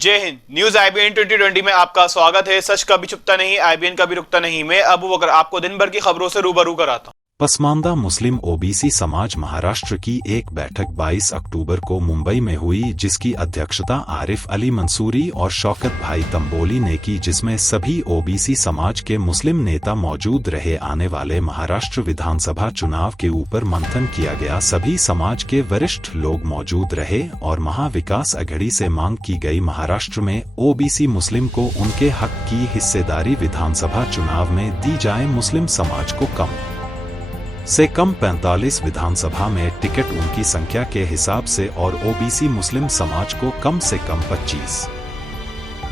जय Hind. News IBN 2020 में आपका स्वागत है। सच कभी छुपता नहीं, IBN कभी रुकता नहीं। मैं अबू बकर आपको दिन भर की खबरों से रूबरू कराता हूं। पसमानदा मुस्लिम OBC समाज महाराष्ट्र की एक बैठक 22 अक्टूबर को मुंबई में हुई, जिसकी अध्यक्षता आरिफ अली मंसूरी और शौकत भाई तंबोली ने की, जिसमें सभी OBC समाज के मुस्लिम नेता मौजूद रहे। आने वाले महाराष्ट्र विधानसभा चुनाव के ऊपर मंथन किया गया। सभी समाज के वरिष्ठ लोग मौजूद रहे और महाविकास अघड़ी से मांग की गई महाराष्ट्र में OBC मुस्लिम को उनके हक की हिस्सेदारी विधानसभा चुनाव में दी जाए। मुस्लिम समाज को कम से कम 45 विधानसभा में टिकट उनकी संख्या के हिसाब से और OBC मुस्लिम समाज को कम से कम 25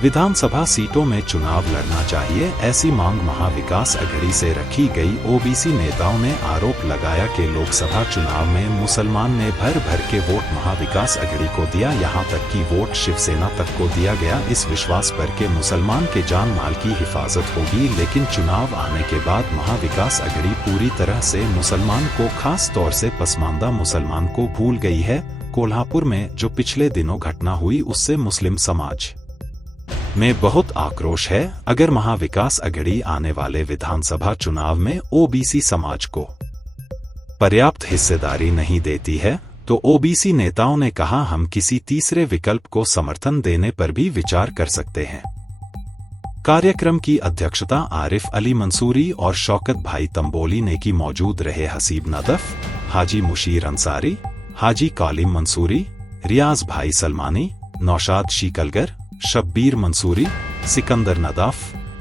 विधानसभा सीटों में चुनाव लड़ना चाहिए। ऐसी मांग महाविकास अघड़ी से रखी गई। OBC नेताओं ने आरोप लगाया कि लोकसभा चुनाव में मुसलमान ने भर भर के वोट महाविकास अघड़ी को दिया, यहां तक कि वोट शिवसेना तक को दिया गया, इस विश्वास पर कि मुसलमान के जान माल की हिफाजत होगी। लेकिन चुनाव आने के बाद महाविकास अघड़ी पूरी तरह से मुसलमान को, खास तौर से पसमानदा मुसलमान को भूल गई है। कोल्हापुर में जो पिछले दिनों घटना हुई, उससे मुस्लिम समाज में बहुत आक्रोश है। अगर महाविकास अघड़ी आने वाले विधानसभा चुनाव में OBC समाज को पर्याप्त हिस्सेदारी नहीं देती है, तो OBC नेताओं ने कहा, हम किसी तीसरे विकल्प को समर्थन देने पर भी विचार कर सकते हैं। कार्यक्रम की अध्यक्षता आरिफ अली मंसूरी और शौकत भाई तंबोली ने की। मौजूद रहे हसीब नदफ, हाजी मुशीर अंसारी, हाजी कालिम मंसूरी, रियाज भाई सलमानी, नौशाद शीकलगर, शब्बीर मंसूरी, सिकंदर नदाफ,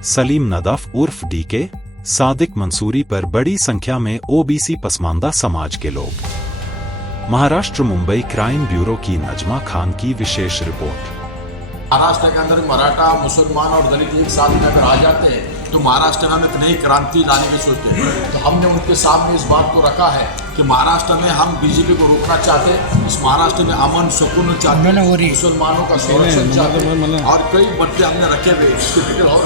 सलीम नदाफ उर्फ DK, सादिक मंसूरी पर बड़ी संख्या में OBC पसमानदा समाज के लोग। महाराष्ट्र मुंबई क्राइम ब्यूरो की नजमा खान की विशेष रिपोर्ट। महाराष्ट्र के अंदर मराठा, मुसलमान और दलित एक साथ में अगर आ जाते हैं तो महाराष्ट्र में एक नई क्रांति लाने की सोचते हैं। तो हमने उनके सामने इस बात को रखा है कि महाराष्ट्र में हम BJP को रोकना चाहते हैं। इस महाराष्ट्र में अमन सुकून चाहते हैं, मुसलमानों का संरक्षण चाहते हैं और कई मुद्दे हमने रखे हुए इसके डिटेल। और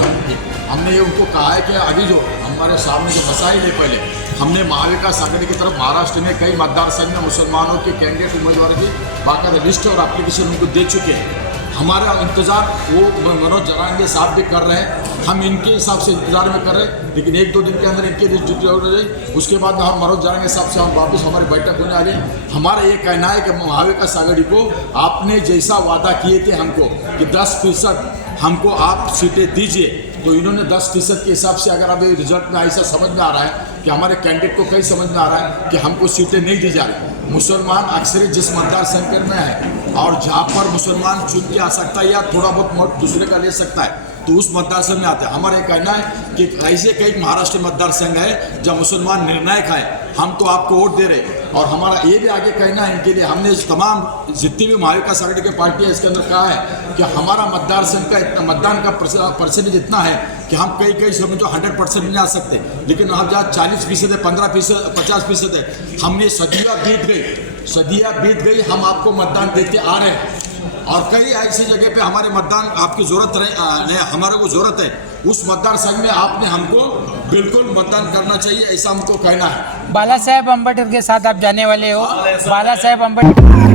हमने ये उनको कहा है कि अभी जो हमारे सामने जो मसाइल है, पहले हमने महाविकास अघड़ी की तरफ महाराष्ट्र में कई मतदार संघ में मुसलमानों के कैंडिडेट उम्मीदवार की बाकायदा लिस्ट और एप्लीकेशन उनको दे चुके हैं। हमारा इंतजार वो मनोज जरांगे साहब भी कर रहे हैं, हम इनके हिसाब से इंतजार में कर रहे हैं। लेकिन 1-2 दिन के अंदर इनके लिस्ट ड्यूटी हो जाए, उसके बाद हम मनोज जरांगे साहब से हम वापस हमारी बैठक होने वाली है। हमारा ये कहना है कि महाविकास अघड़ी को आपने जैसा वादा किए थे हमको कि 10% हमको आप सीटें दीजिए, तो इन्होंने 10% के हिसाब से, अगर अभी रिजल्ट में ऐसा समझ में आ रहा है कि हमारे कैंडिडेट को कई समझ में आ रहा है कि हमको सीटें नहीं दी जा रही। मुसलमान अक्सर जिस मतदार संख्या में है और जहाँ पर मुसलमान चुन के आ सकता है या थोड़ा बहुत वोट दूसरे का ले सकता है, तो उस मतदार संघ में आते हैं। हमारा कहना है कि ऐसे कई महाराष्ट्र मतदार संघ है जब मुसलमान निर्णायक है, हम तो आपको वोट दे रहे। और हमारा ये भी आगे कहना है इनके लिए, हमने तमाम जितनी भी महाविकास अघड़ी की पार्टियां इसके अंदर कहा है कि हमारा मतदार संघ का इतना मतदान का परसेंटेज इतना है कि हम कई समय तो 100% नहीं आ सकते, लेकिन हम जहाँ 40% है, 15%, 50% है, हमने सदियाँ बीत गई, हम आपको मतदान देते आ रहे हैं। और कई ऐसी जगह पे हमारे मतदान आपकी हमारे को जरूरत है, उस मतदार संघ में आपने हमको बिल्कुल मतदान करना चाहिए, ऐसा हमको कहना है। बाला साहेब अम्बेडकर के साथ आप जाने वाले हो। बाला साहेब अम्बेडकर